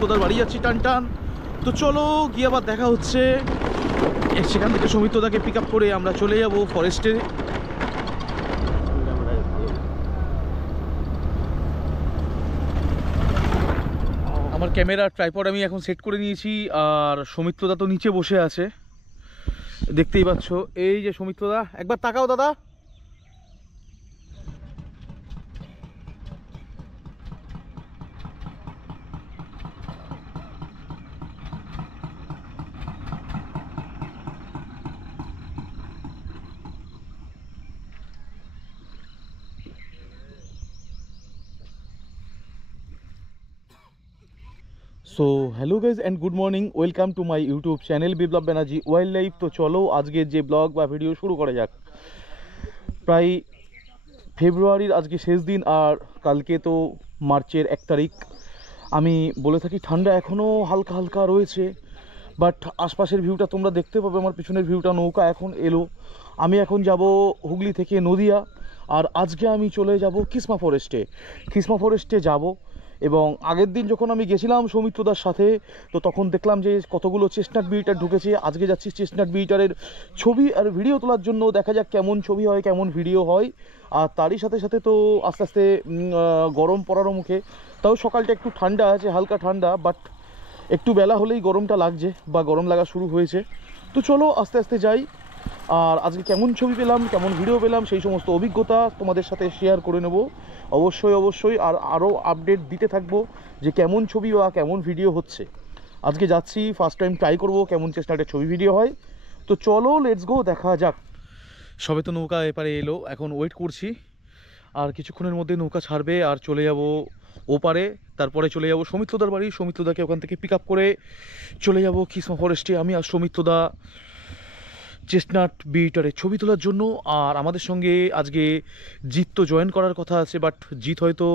সৌমিত্রদার বাড়ি যাচ্ছি টান টান। তো চলো গিয়ে আবার দেখা হচ্ছে। সেখান থেকে সৌমিত্রদাকে পিক আপ করে আমরা চলে যাব ফরেস্টে। আমার ক্যামেরার ট্রাইপড আমি এখন সেট করে নিয়েছি, আর সৌমিত্রদা তো নিচে বসে আছে, দেখতেই পাচ্ছ। এই যে সৌমিত্রদা, একবার তাকাও দাদা। So hello guys and good morning, welcome to my YouTube channel Biplab Banerjee wild life. তো চলো আজকে যে ব্লগ বা ভিডিও শুরু করা যাক। প্রায় ফেব্রুয়ারির আজকে শেষ দিন, আর কালকে তো মার্চের 1 তারিখ। আমি বলে থাকি ঠান্ডা এখনও হালকা হালকা রয়েছে, বাট আশপাশের ভিউটা তোমরা দেখতে পাবে। আমার পিছনের ভিউটা, নৌকা এখন এলো। আমি এখন যাব হুগলি থেকে নদিয়া, আর আজকে আমি চলে যাব কিসমা ফরেস্টে যাব। এবং আগের দিন যখন আমি গেছিলাম সৌমিত্রদার সাথে, তো তখন দেখলাম যে কতগুলো চেস্টনাট বিটার ঢুকেছে। আজকে যাচ্ছি চেস্টনাট বিটারের ছবি আর ভিডিও তোলার জন্য। দেখা যাক কেমন ছবি হয়, কেমন ভিডিও হয়। আর তারই সাথে সাথে তো আস্তে আস্তে গরম পড়ারও মুখে। তাও সকালটা একটু ঠান্ডা আছে, হালকা ঠান্ডা, বাট একটু বেলা হলেই গরমটা লাগছে বা গরম লাগা শুরু হয়েছে। তো চলো আস্তে আস্তে যাই। আর আজকে কেমন ছবি পেলাম, কেমন ভিডিও পেলাম, সেই সমস্ত অভিজ্ঞতা তোমাদের সাথে শেয়ার করে নেব অবশ্যই। আর আরও আপডেট দিতে থাকবো যে কেমন ছবি বা কেমন ভিডিও হচ্ছে। আজকে যাচ্ছি, ফার্স্ট টাইম ট্রাই করবো কেমন চেষ্টাটা ছবি ভিডিও হয়। তো চলো লেটস গো, দেখা যাক। সবে তো নৌকা এপারে এলো, এখন ওয়েট করছি। আর কিছুক্ষণের মধ্যে নৌকা ছাড়বে আর চলে যাব ওপারে। তারপরে চলে যাব সৌমিত্রদার বাড়ি। সৌমিত্রদাকে ওখান থেকে পিক আপ করে চলে যাব কিসমা ফরেস্টে। আমি আর সৌমিত্রদা চেস্টনাট বিটারে ছবি তোলার জন্য। আর আমাদের সঙ্গে আজকে জিৎ তো জয়েন করার কথা আছে, বাট জিৎ হয়তো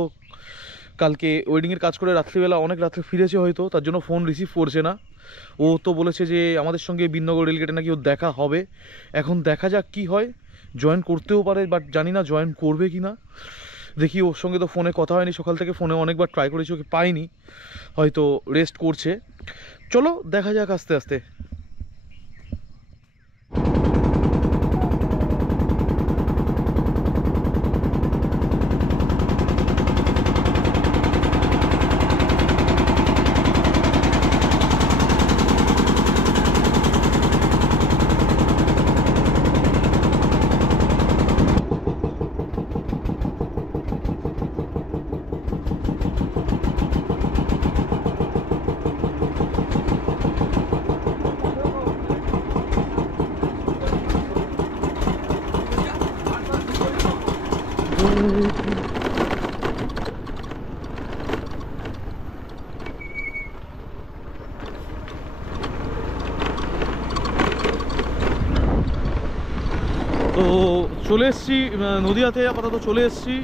কালকে ওয়েডিংয়ের কাজ করে রাত্রিবেলা অনেক রাত্রে ফিরেছে হয়তো, তার জন্য ফোন রিসিভ করছে না। ও তো বলেছে যে আমাদের সঙ্গে বিনগর রেলগেটে নাকি ওর দেখা হবে। এখন দেখা যাক কি হয়, জয়েন করতেও পারে, বাট জানি না জয়েন করবে কি না। দেখি, ওর সঙ্গে তো ফোনে কথা হয়নি সকাল থেকে, ফোনে অনেকবার ট্রাই করেছি, ওকে পাইনি, হয়তো রেস্ট করছে। চলো দেখা যাক আস্তে আস্তে। তো চলে এসেছি নদিয়াতে, আপাতত চলে এসেছি,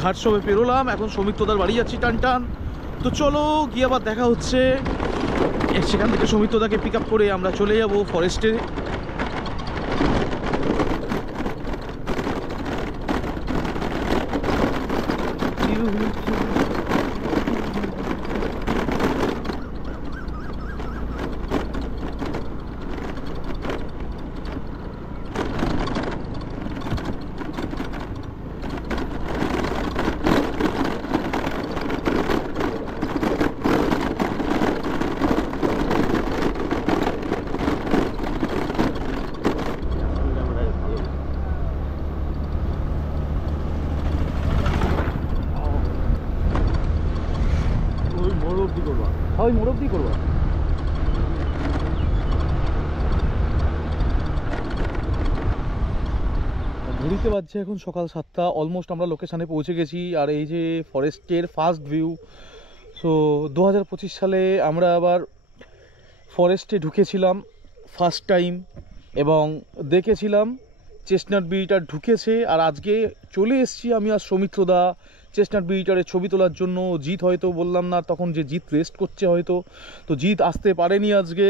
ঘাট সবে পেরোলাম। এখন সৌমিত্রদার বাড়ি যাচ্ছি টান টান। তো চলো গিয়ে আবার দেখা হচ্ছে। সেখান থেকে সৌমিত্রদাকে পিক আপ করে আমরা চলে যাব ফরেস্টে। মোড় করবা ঘুরিতে বাজছে এখন সকাল 7টা, অলমোস্ট আমরা লোকেশানে পৌঁছে গেছি। আর এই যে ফরেস্টের ফার্স্ট ভিউ। সো 2025 সালে আমরা আবার ফরেস্টে ঢুকেছিলাম ফার্স্ট টাইম, এবং দেখেছিলাম চেস্টনাট বিটার ঢুকেছে। আর আজকে চলে এসেছি আমি আর সৌমিত্রদা চেস্টনাট বিটারের ছবি তোলার জন্য। জিৎ হয়তো বললাম না তখন যে জিৎ রেস্ট করছে হয়তো, তো জিৎ আসতে পারেনি আজকে।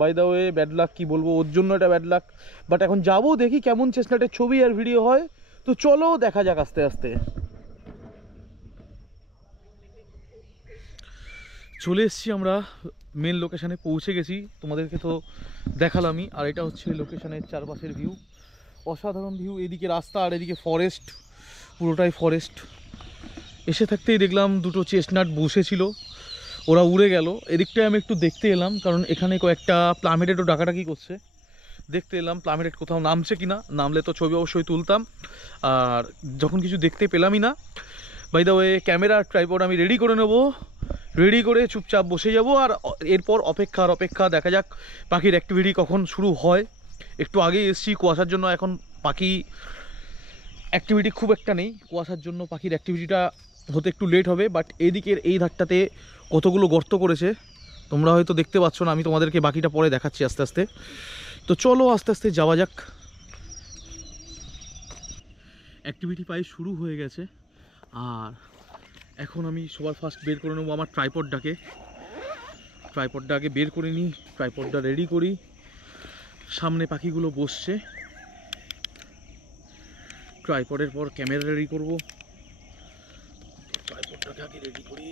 By the way bad luck, কী বলবো, ওর জন্য এটা ব্যাড লাক। বাট এখন যাবো, দেখি কেমন চেস্টনাটের ছবি আর ভিডিও হয়। তো চলো দেখা যাক আস্তে আস্তে। চলে এসেছি আমরা মেন লোকেশানে, পৌঁছে গেছি। তোমাদেরকে তো দেখালামই। আর এটা হচ্ছে লোকেশানের চারপাশের ভিউ, অসাধারণ ভিউ। এদিকে রাস্তা আর এদিকে ফরেস্ট, পুরোটাই ফরেস্ট। এসে থাকতেই দেখলাম দুটো চেস্টনাট বসেছিল, ওরা উড়ে গেল। এদিকটায় আমি একটু দেখতে এলাম, কারণ এখানে কয়েকটা প্লামেটেডও ডাকাডাকি করছে। দেখতে এলাম প্লামেটেড কোথাও নামছে কিনা, নামলে তো ছবি অবশ্যই তুলতাম। আর যখন কিছু দেখতে পেলামই না, by the way camera tripod আমি রেডি করে নেব, রেডি করে চুপচাপ বসে যাব। আর এরপর অপেক্ষা, দেখা যাক পাখির অ্যাক্টিভিটি কখন শুরু হয়। একটু আগেই এসছি কুয়াশার জন্য, এখন পাখি অ্যাক্টিভিটি খুব একটা নেই। কুয়াশার জন্য পাখির অ্যাক্টিভিটিটা হতে একটু লেট হবে। বাট এদিকের এই ধারটাতে কতগুলো গর্ত করেছে তোমরা হয়তো দেখতে পাচ্ছ না, আমি তোমাদেরকে বাকিটা পরে দেখাচ্ছি আস্তে আস্তে। তো চলো আস্তে আস্তে যাওয়া যাক। অ্যাক্টিভিটি প্রায় শুরু হয়ে গেছে। আর এখন আমি সবার ফার্স্ট বের করে নেবো আমার ট্রাইপডটাকে। ট্রাইপডটা আগে বের করে নিই, ট্রাইপডটা রেডি করি। সামনে পাখিগুলো বসছে, ট্রাইপডের পর ক্যামেরা রেডি করব। ট্রাইপডটাকে আগে রেডি করি।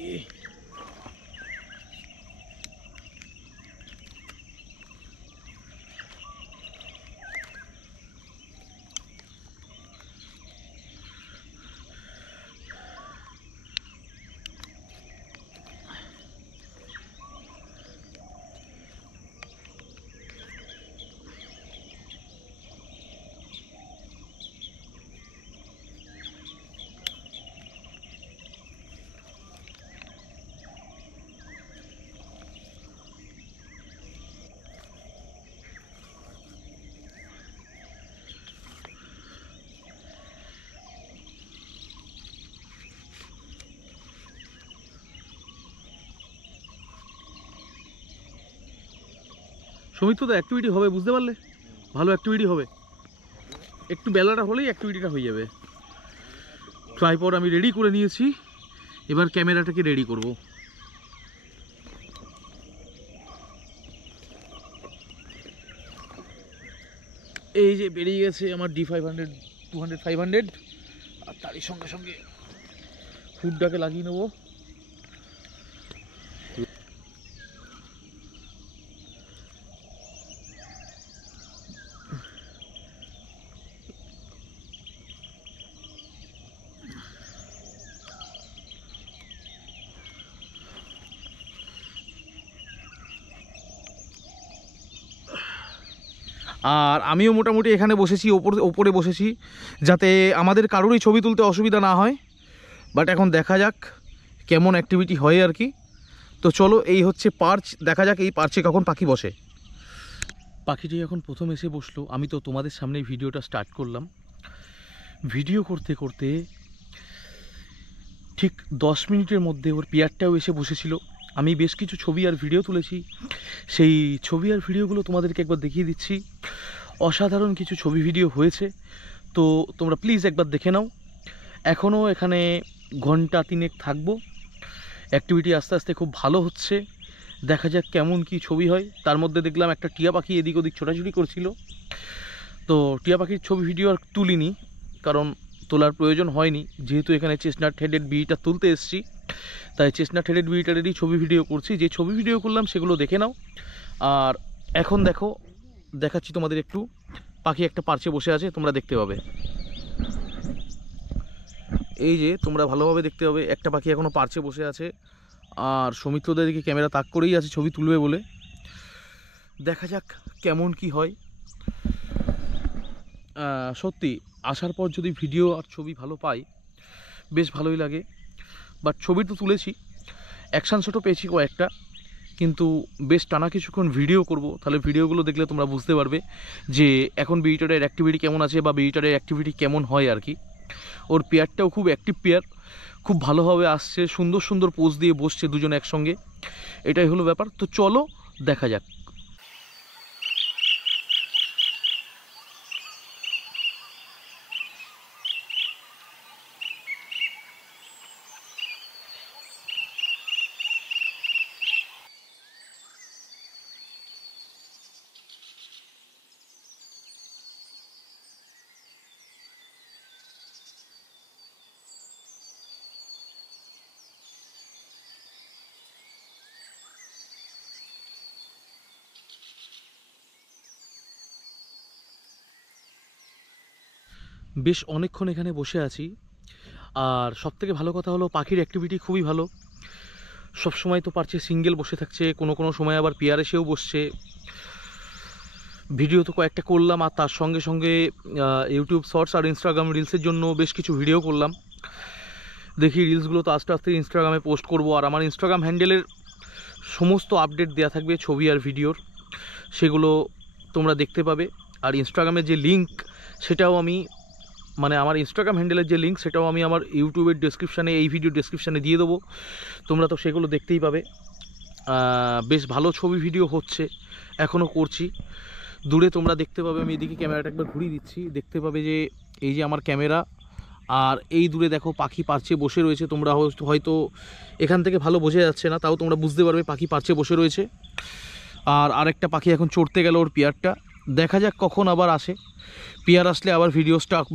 সমিত তো অ্যাক্টিভিটি হবে, বুঝতে পারলে? ভালো অ্যাক্টিভিটি হবে, একটু বেলাটা হলেই অ্যাক্টিভিটিটা হয়ে যাবে। ট্রাইপড আমি রেডি করে নিয়েছি, এবার ক্যামেরাটাকে রেডি করব। এই যে বেরিয়ে গেছে আমার D500 200 500। আর তারই সঙ্গে সঙ্গে ফুডটাকে লাগিয়ে নেবো। আর আমিও মোটামুটি এখানে বসেছি, ওপরে বসেছি, যাতে আমাদের কারোরই ছবি তুলতে অসুবিধা না হয়। বাট এখন দেখা যাক কেমন অ্যাক্টিভিটি হয় আর কি। তো চলো, এই হচ্ছে পার্চ, দেখা যাক এই পার্চে কখন পাখি বসে। পাখিটি এখন প্রথম এসে বসলো, আমি তো তোমাদের সামনেই ভিডিওটা স্টার্ট করলাম। ভিডিও করতে করতে ঠিক 10 মিনিটের মধ্যে ওর পেয়ারটাও এসে বসেছিল। আমি বেশ কিছু ছবি আর ভিডিও তুলেছি, সেই ছবি আর ভিডিওগুলো তোমাদেরকে একবার দেখিয়ে দিচ্ছি। অসাধারণ কিছু ছবি ভিডিও হয়েছে, তো তোমরা প্লিজ একবার দেখে নাও। এখনও এখানে ঘন্টা 3 থাকবো। অ্যাক্টিভিটি আস্তে আস্তে খুব ভালো হচ্ছে, দেখা যাক কেমন কি ছবি হয়। তার মধ্যে দেখলাম একটা টিয়া পাখি এদিক ওদিক ছোটাছুটি করছিল, তো টিয়া পাখির ছবি ভিডিও আর তুলিনি, কারণ তোলার প্রয়োজন হয়নি। যেহেতু এখানে চেস্টনাট হেডেড বিটা তুলতে এসেছি, তাই চেস্টনাট হেডেড বিটারেরই ছবি ভিডিও করছি। যে ছবি ভিডিও করলাম সেগুলো দেখে নাও। আর এখন দেখো, দেখাচ্ছি তোমাদের একটু। পাখি একটা পার্চে বসে আছে, তোমরা দেখতে পাবে। এই যে তোমরা ভালোভাবে দেখতে পাবে, একটা পাখি এখনও পার্চে বসে আছে। আর সৌমিত্রদের দিকে ক্যামেরা তাক করেই আছে ছবি তুলবে বলে। দেখা যাক কেমন কি হয়। সত্যি আসার পর যদি ভিডিও আর ছবি ভালো পাই, বেশ ভালোই লাগে। বাট ছবি তো তুলেছি, অ্যাকশান শটও পেয়েছি কয়েকটা, কিন্তু বেশ টানা কিছুক্ষণ ভিডিও করব। তাহলে ভিডিওগুলো দেখলে তোমরা বুঝতে পারবে যে এখন বিটারের অ্যাক্টিভিটি কেমন আছে, বা বিটারের অ্যাক্টিভিটি কেমন হয় আর কি। ওর পেয়ারটাও খুব অ্যাক্টিভ পেয়ার, খুব ভালোভাবে আসছে, সুন্দর সুন্দর পোজ দিয়ে বসছে দুজনে একসঙ্গে। এটাই হলো ব্যাপার। তো চলো দেখা যাক। বেশ অনেকক্ষণ এখানে বসে আছি। আর সবথেকে ভালো কথা হলো পাখির অ্যাক্টিভিটি খুবই ভালো। সব সময় তো পারছে সিঙ্গেল বসে থাকছে, কোনো কোনো সময় আবার পেয়ার এসেও বসছে। ভিডিও তো কয়েকটা করলাম, আর তার সঙ্গে সঙ্গে ইউটিউব শর্টস আর ইনস্টাগ্রাম রিলসের জন্য বেশ কিছু ভিডিও করলাম। দেখি রিলসগুলো তো আস্তে আস্তে ইনস্টাগ্রামে পোস্ট করব, আর আমার ইনস্টাগ্রাম হ্যান্ডেলের সমস্ত আপডেট দেওয়া থাকবে ছবি আর ভিডিওর, সেগুলো তোমরা দেখতে পাবে। আর ইনস্টাগ্রামের যে লিঙ্ক সেটাও আমি, মানে আমার ইনস্টাগ্রাম হ্যান্ডেলের যে লিঙ্ক সেটাও আমি আমার ইউটিউবের ডেসক্রিপশানে, এই ভিডিও ডেসক্রিপশানে দিয়ে দেবো। তোমরা তো সেগুলো দেখতেই পাবে। বেশ ভালো ছবি ভিডিও হচ্ছে, এখনও করছি। দূরে তোমরা দেখতে পাবে, আমি এদিকে ক্যামেরাটা একবার ঘুরিয়ে দিচ্ছি, দেখতে পাবে যে এই যে আমার ক্যামেরা, আর এই দূরে দেখো পাখি পার্চে বসে রয়েছে। তোমরা হয়তো এখান থেকে ভালো বোঝা যাচ্ছে না, তাও তোমরা বুঝতে পারবে পাখি পার্চে বসে রয়েছে। আর আরেকটা পাখি এখন চড়তে গেল ওর পেয়ারটা, দেখা যাক কখন আবার আসে। পেয়ার আসলে আবার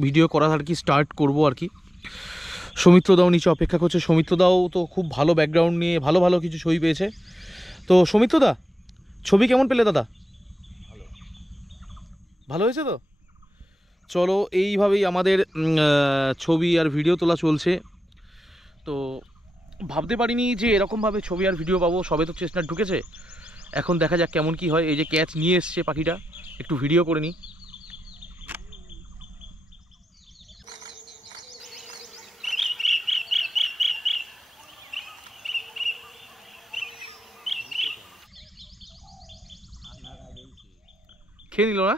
ভিডিও করা আর কি স্টার্ট করব আর কি। সৌমিত্রদাও নিচে অপেক্ষা করছে। সৌমিত্রদাও তো খুব ভালো ব্যাকগ্রাউন্ড নিয়ে ভালো ভালো কিছু ছবি পেয়েছে। তো সৌমিত্রদা, ছবি কেমন পেলে দাদা? ভালো হয়েছে তো? চলো, এইভাবেই আমাদের ছবি আর ভিডিও তোলা চলছে। তো ভাবতে পারিনি যে এরকমভাবে ছবি আর ভিডিও পাবো। সবে তো চেষ্টা ঢুকেছে, এখন দেখা যাক কেমন কি হয়। এই যে ক্যাচ নিয়ে এসছে পাখিটা, একটু ভিডিও করে নিই। খেয়ে নিল না?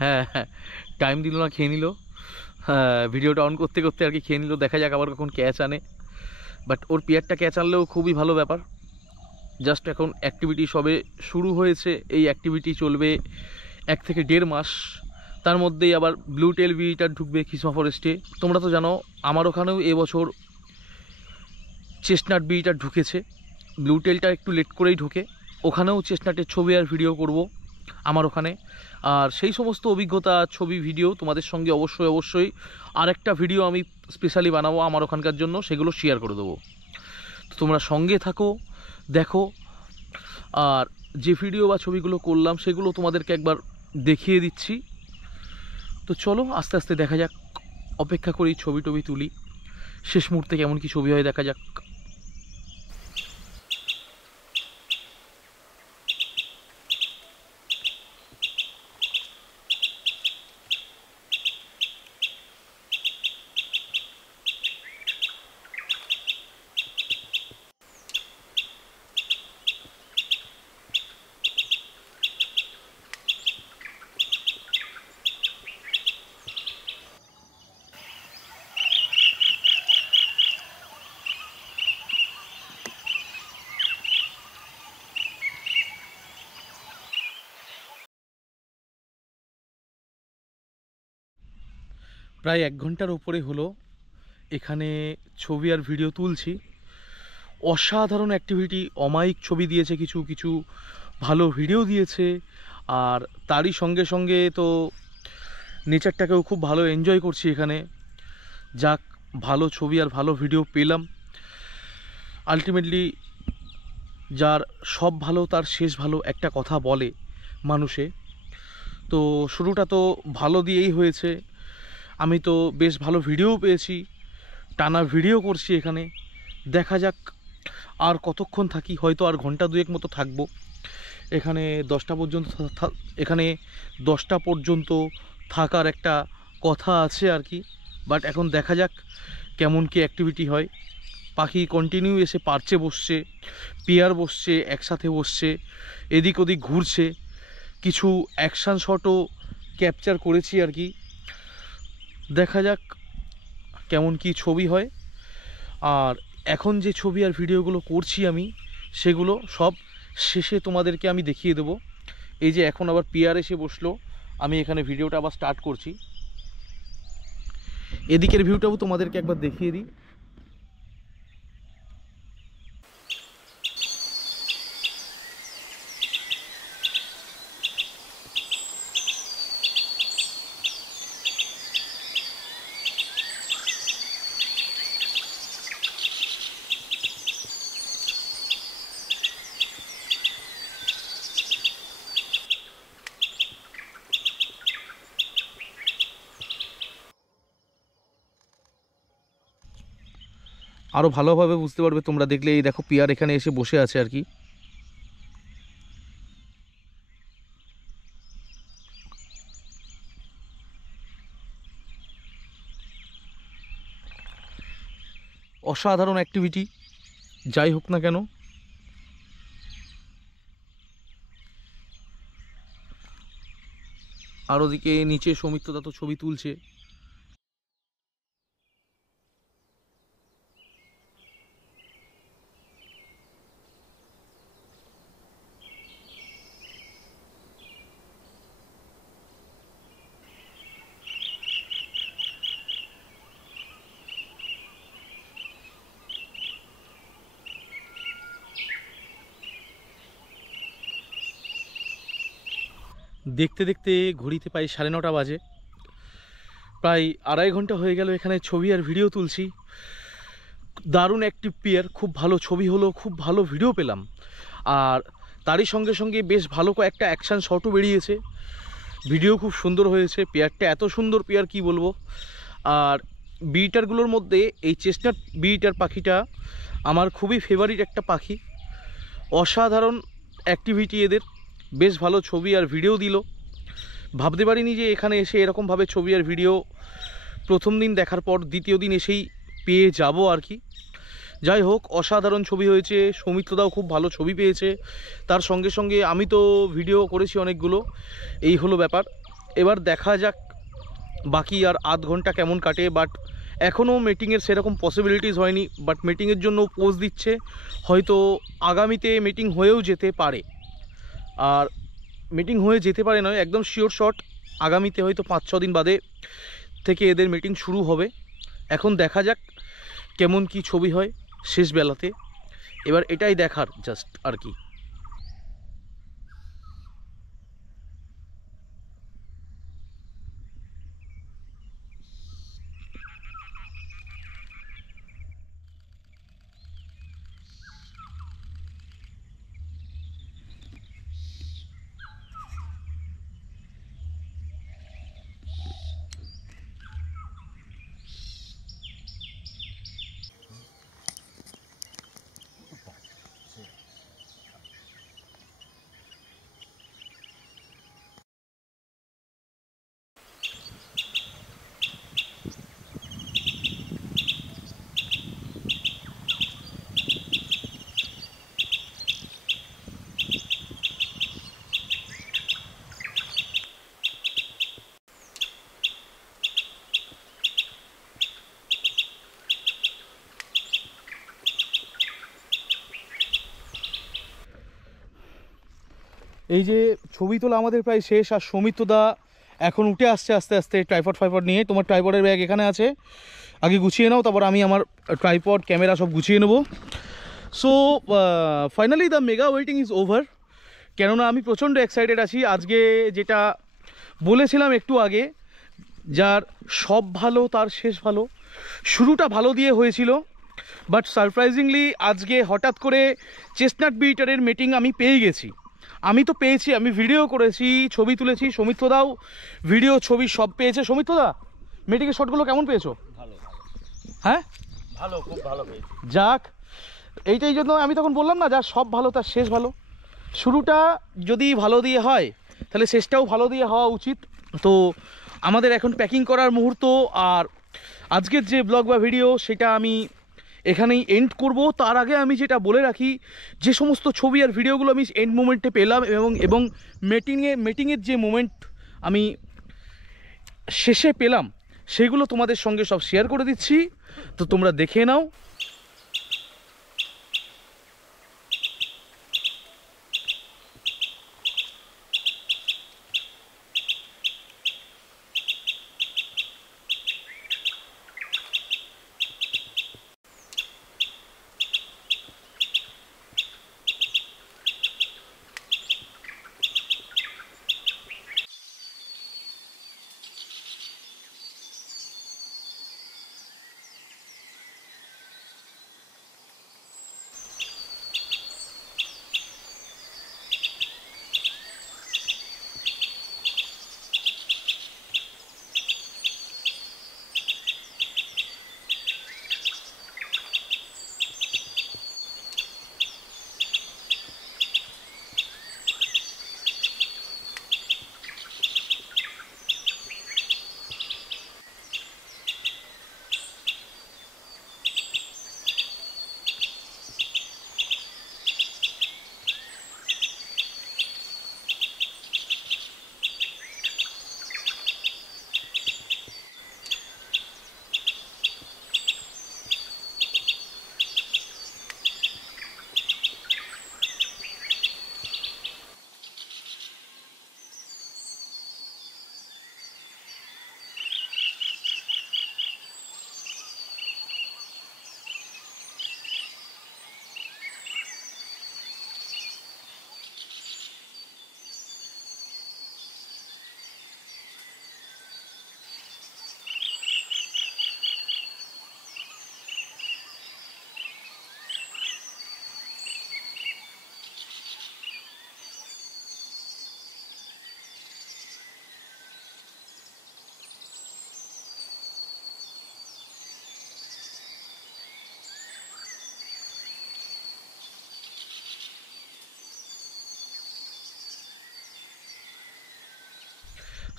হ্যাঁ হ্যাঁ, টাইম দিল না, খেয়ে নিল। হ্যাঁ, ভিডিওটা অন করতে করতে আর কি খেয়ে নিল। দেখা যাক আবার কখন ক্যাচ আনে। বাট ওর পেয়ারটা ক্যাচ আনলেও খুবই ভালো ব্যাপার। জাস্ট এখন অ্যাক্টিভিটি সবে শুরু হয়েছে, এই অ্যাক্টিভিটি চলবে 1 থেকে 1.5 মাস। তার মধ্যেই আবার ব্লু টেল বিটার ঢুকবে খিসমা ফরেস্টে। তোমরা তো জানো আমার ওখানেও এবছর চেস্টনাট বিটার ঢুকেছে। ব্লু টেলটা একটু লেট করেই ঢোকে, ওখানেও চেস্টনাটের ছবি আর ভিডিও করব আমার ওখানে। আর সেই সমস্ত অভিজ্ঞতা, ছবি, ভিডিও তোমাদের সঙ্গে অবশ্যই আরেকটা ভিডিও আমি স্পেশালি বানাবো আমার ওখানকার জন্য, সেগুলো শেয়ার করে দেবো। তো তোমরা সঙ্গে থাকো, দেখো। আর যে ভিডিও বা ছবিগুলো করলাম সেগুলো তোমাদেরকে একবার দেখিয়ে দিচ্ছি। তো চলো আস্তে আস্তে দেখা যাক, অপেক্ষা করি, ছবি টবি তুলি, শেষ মুহূর্তে কেমন কি ছবি হয় দেখা যাক। প্রায় 1 ঘন্টার উপরে হলো এখানে ছবি আর ভিডিও তুলছি। অসাধারণ অ্যাক্টিভিটি, অমায়িক ছবি দিয়েছে, কিছু কিছু ভালো ভিডিও দিয়েছে। আর তারই সঙ্গে সঙ্গে তো নেচারটাকেও খুব ভালো এনজয় করছি এখানে। যাক, ভালো ছবি আর ভালো ভিডিও পেলাম। আলটিমেটলি যার সব ভালো তার শেষ ভালো একটা কথা বলে মানুষে। তো শুরুটা তো ভালো দিয়েই হয়েছে। আমি তো বেশ ভালো ভিডিও পেয়েছি, টানা ভিডিও করছি এখানে। দেখা যাক আর কতক্ষণ থাকি, হয়তো আর ঘন্টা 2 মতো থাকবো এখানে। 10টা পর্যন্ত এখানে 10টা পর্যন্ত থাকার একটা কথা আছে আর কি। বাট এখন দেখা যাক কেমন কি অ্যাক্টিভিটি হয়। পাখি কন্টিনিউ এসে পার্চে বসছে, পেয়ার বসছে, একসাথে বসছে, এদিক ওদিক ঘুরছে। কিছু অ্যাকশান শটও ক্যাপচার করেছি আর কি। দেখা যাক কেমন কি ছবি হয়। আর এখন যে ছবি আর ভিডিওগুলো করছি আমি, সেগুলো সব শেষে তোমাদেরকে আমি দেখিয়ে দেবো। এই যে এখন আবার পেয়ার এসে বসলো, আমি এখানে ভিডিওটা আবার স্টার্ট করছি। এদিকের ভিউটাও তোমাদেরকে একবার দেখিয়ে দিই। আরও ভালোভাবে বুঝতে পারবে তোমরা দেখলে। এই দেখো পিয়ার এখানে এসে বসে আছে আর কি। অসাধারণ অ্যাক্টিভিটি যাই হোক না কেন। আর ওদিকে নিচে সৌমিত্রদা তো ছবি তুলছে। দেখতে দেখতে ঘড়িতে প্রায় 9:30 বাজে। প্রায় 2.5 ঘন্টা হয়ে গেল এখানে ছবি আর ভিডিও তুলছি। দারুণ অ্যাক্টিভ পেয়ার, খুব ভালো ছবি হলো, খুব ভালো ভিডিও পেলাম। আর তারই সঙ্গে সঙ্গে বেশ ভালো কয়েকটা অ্যাকশান শটও বেরিয়েছে। ভিডিও খুব সুন্দর হয়েছে। পেয়ারটা এত সুন্দর পেয়ার কি বলবো। আর বিটারগুলোর মধ্যে এই চেস্টনাট বিটার পাখিটা আমার খুবই ফেভারিট একটা পাখি। অসাধারণ অ্যাক্টিভিটি এদের, বেশ ভালো ছবি আর ভিডিও দিল। ভাবতে পারিনি যে এখানে এসে এরকমভাবে ছবি আর ভিডিও প্রথম দিন দেখার পর দ্বিতীয় দিন এসেই পেয়ে যাব আর কি। যাই হোক, অসাধারণ ছবি হয়েছে। সৌমিত্রদাও খুব ভালো ছবি পেয়েছে। তার সঙ্গে সঙ্গে আমি তো ভিডিও করেছি অনেকগুলো। এই হলো ব্যাপার। এবার দেখা যাক বাকি আর আধ ঘন্টা কেমন কাটে। বাট এখনও মিটিংয়ের সেরকম পসিবিলিটিস হয়নি। বাট মিটিংয়ের জন্য পোজ দিচ্ছে, হয়তো আগামীতে মিটিং হয়েও যেতে পারে। আর মিটিং হয়ে যেতে পারে নয়, একদম শিওর শট আগামীতে হয়তো 5-6 দিন বাদে থেকে এদের মিটিং শুরু হবে। এখন দেখা যাক কেমন কি ছবি হয় শেষ বেলাতে। এবার এটাই দেখার জাস্ট আর কি। এই যে ছবি তোলা আমাদের প্রায় শেষ। আর সৌমিত্রদা এখন উঠে আসছে আস্তে আস্তে ট্রাইপড ফাইপড নিয়ে। তোমার ট্রাইপডের ব্যাগ এখানে আছে, আগে গুছিয়ে নাও, তারপর আমি আমার ট্রাইপড ক্যামেরা সব গুছিয়ে নেবো। So finally the mega waiting is over. কেননা আমি প্রচণ্ড এক্সাইটেড আছি। আজকে যেটা বলেছিলাম একটু আগে, যার সব ভালো তার শেষ ভালো, শুরুটা ভালো দিয়ে হয়েছিল। বাট সারপ্রাইজিংলি আজকে হঠাৎ করে চেস্টনাট বিটারের মিটিং আমি পেয়ে গেছি। আমি তো পেয়েছি, আমি ভিডিও করেছি, ছবি তুলেছি। সৌমিত্রদাও ভিডিও ছবি সব পেয়েছে। সৌমিত্রদা, মিটিংয়ের শটগুলো কেমন পেয়েছো? ভালো। হ্যাঁ ভালো, খুব ভালো পেয়েছি। যাক, এইটাই জন্য আমি তখন বললাম না, যার সব ভালো তার শেষ ভালো। শুরুটা যদি ভালো দিয়ে হয় তাহলে শেষটাও ভালো দিয়ে হওয়া উচিত। তো আমাদের এখন প্যাকিং করার মুহূর্ত। আর আজকের যে ব্লগ বা ভিডিও সেটা আমি এখানেই এন্ড করব। তার আগে আমি যেটা বলে রাখি, যে সমস্ত ছবি আর ভিডিওগুলো আমি এন্ড মোমেন্টে পেলাম এবং মিটিংয়ের যে মোমেন্ট আমি শেষে পেলাম, সেগুলো তোমাদের সঙ্গে সব শেয়ার করে দিচ্ছি। তো তোমরা দেখে নাও।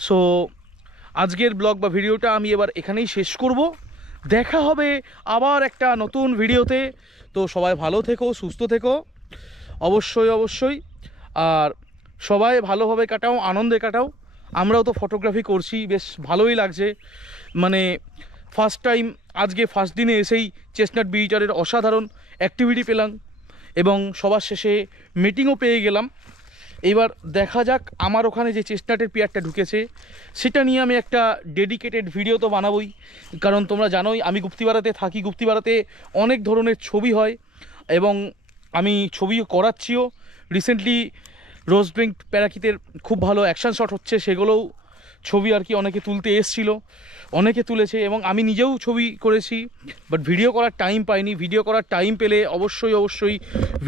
সো আজকের ব্লগ বা ভিডিওটা আমি এবার এখানেই শেষ করব। দেখা হবে আবার একটা নতুন ভিডিওতে। তো সবাই ভালো থেকো, সুস্থ থেকো, অবশ্যই। আর সবাই ভালোভাবে কাটাও, আনন্দে কাটাও। আমরাও তো ফটোগ্রাফি করছি, বেশ ভালোই লাগছে। মানে ফার্স্ট টাইম আজকে ফার্স্ট দিনে এসেই চেস্টনাট বি ইটারের অসাধারণ অ্যাক্টিভিটি পেলাম এবং সবার শেষে মিটিংও পেয়ে গেলাম। এবার দেখা যাক আমার ওখানে যে চেস্টনাটের পেয়ারটা ঢুকেছে সেটা নিয়ে আমি একটা ডেডিকেটেড ভিডিও তো বানাবোই, কারণ তোমরা জানোই আমি গুপ্তিপাড়াতে থাকি। গুপ্তিপাড়াতে অনেক ধরনের ছবি হয় এবং আমি ছবিও করাচ্ছিও। রিসেন্টলি রোজব্রিঙ্ক প্যারাকিটের খুব ভালো অ্যাকশান শট হচ্ছে, সেগুলোও ছবি আর কি অনেকে তুলতে এসছিল, অনেকে তুলেছে এবং আমি নিজেও ছবি করেছি, বাট ভিডিও করার টাইম পাইনি। ভিডিও করার টাইম পেলে অবশ্যই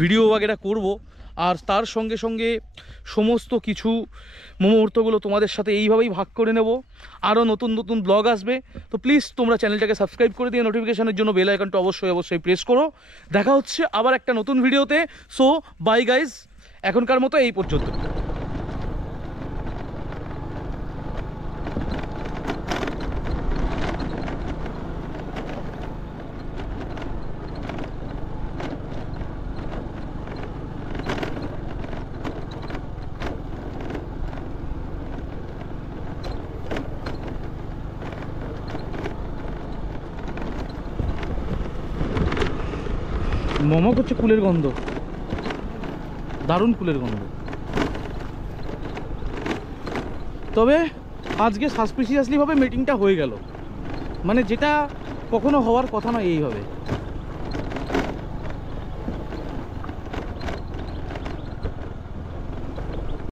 ভিডিও বাগেরা করব। আর তার সঙ্গে সঙ্গে সমস্ত কিছু মুহূর্তগুলো তোমাদের সাথে এইভাবেই ভাগ করে নেব। আরও নতুন ব্লগ আসবে, তো প্লিজ তোমরা চ্যানেলটাকে সাবস্ক্রাইব করে দিয়ে নোটিফিকেশনের জন্য বেল আইকনটা অবশ্যই প্রেস করো। দেখা হচ্ছে আবার একটা নতুন ভিডিওতে। সো বাই গাইজ, এখনকার মতো এই পর্যন্ত। মমক হচ্ছে কুলের গন্ধ, দারুণ কুলের গন্ধ। তবে আজকে সাসপিসিয়াসলিভাবে মিটিংটা হয়ে গেল, মানে যেটা কখনো হওয়ার কথা নয় এইভাবে।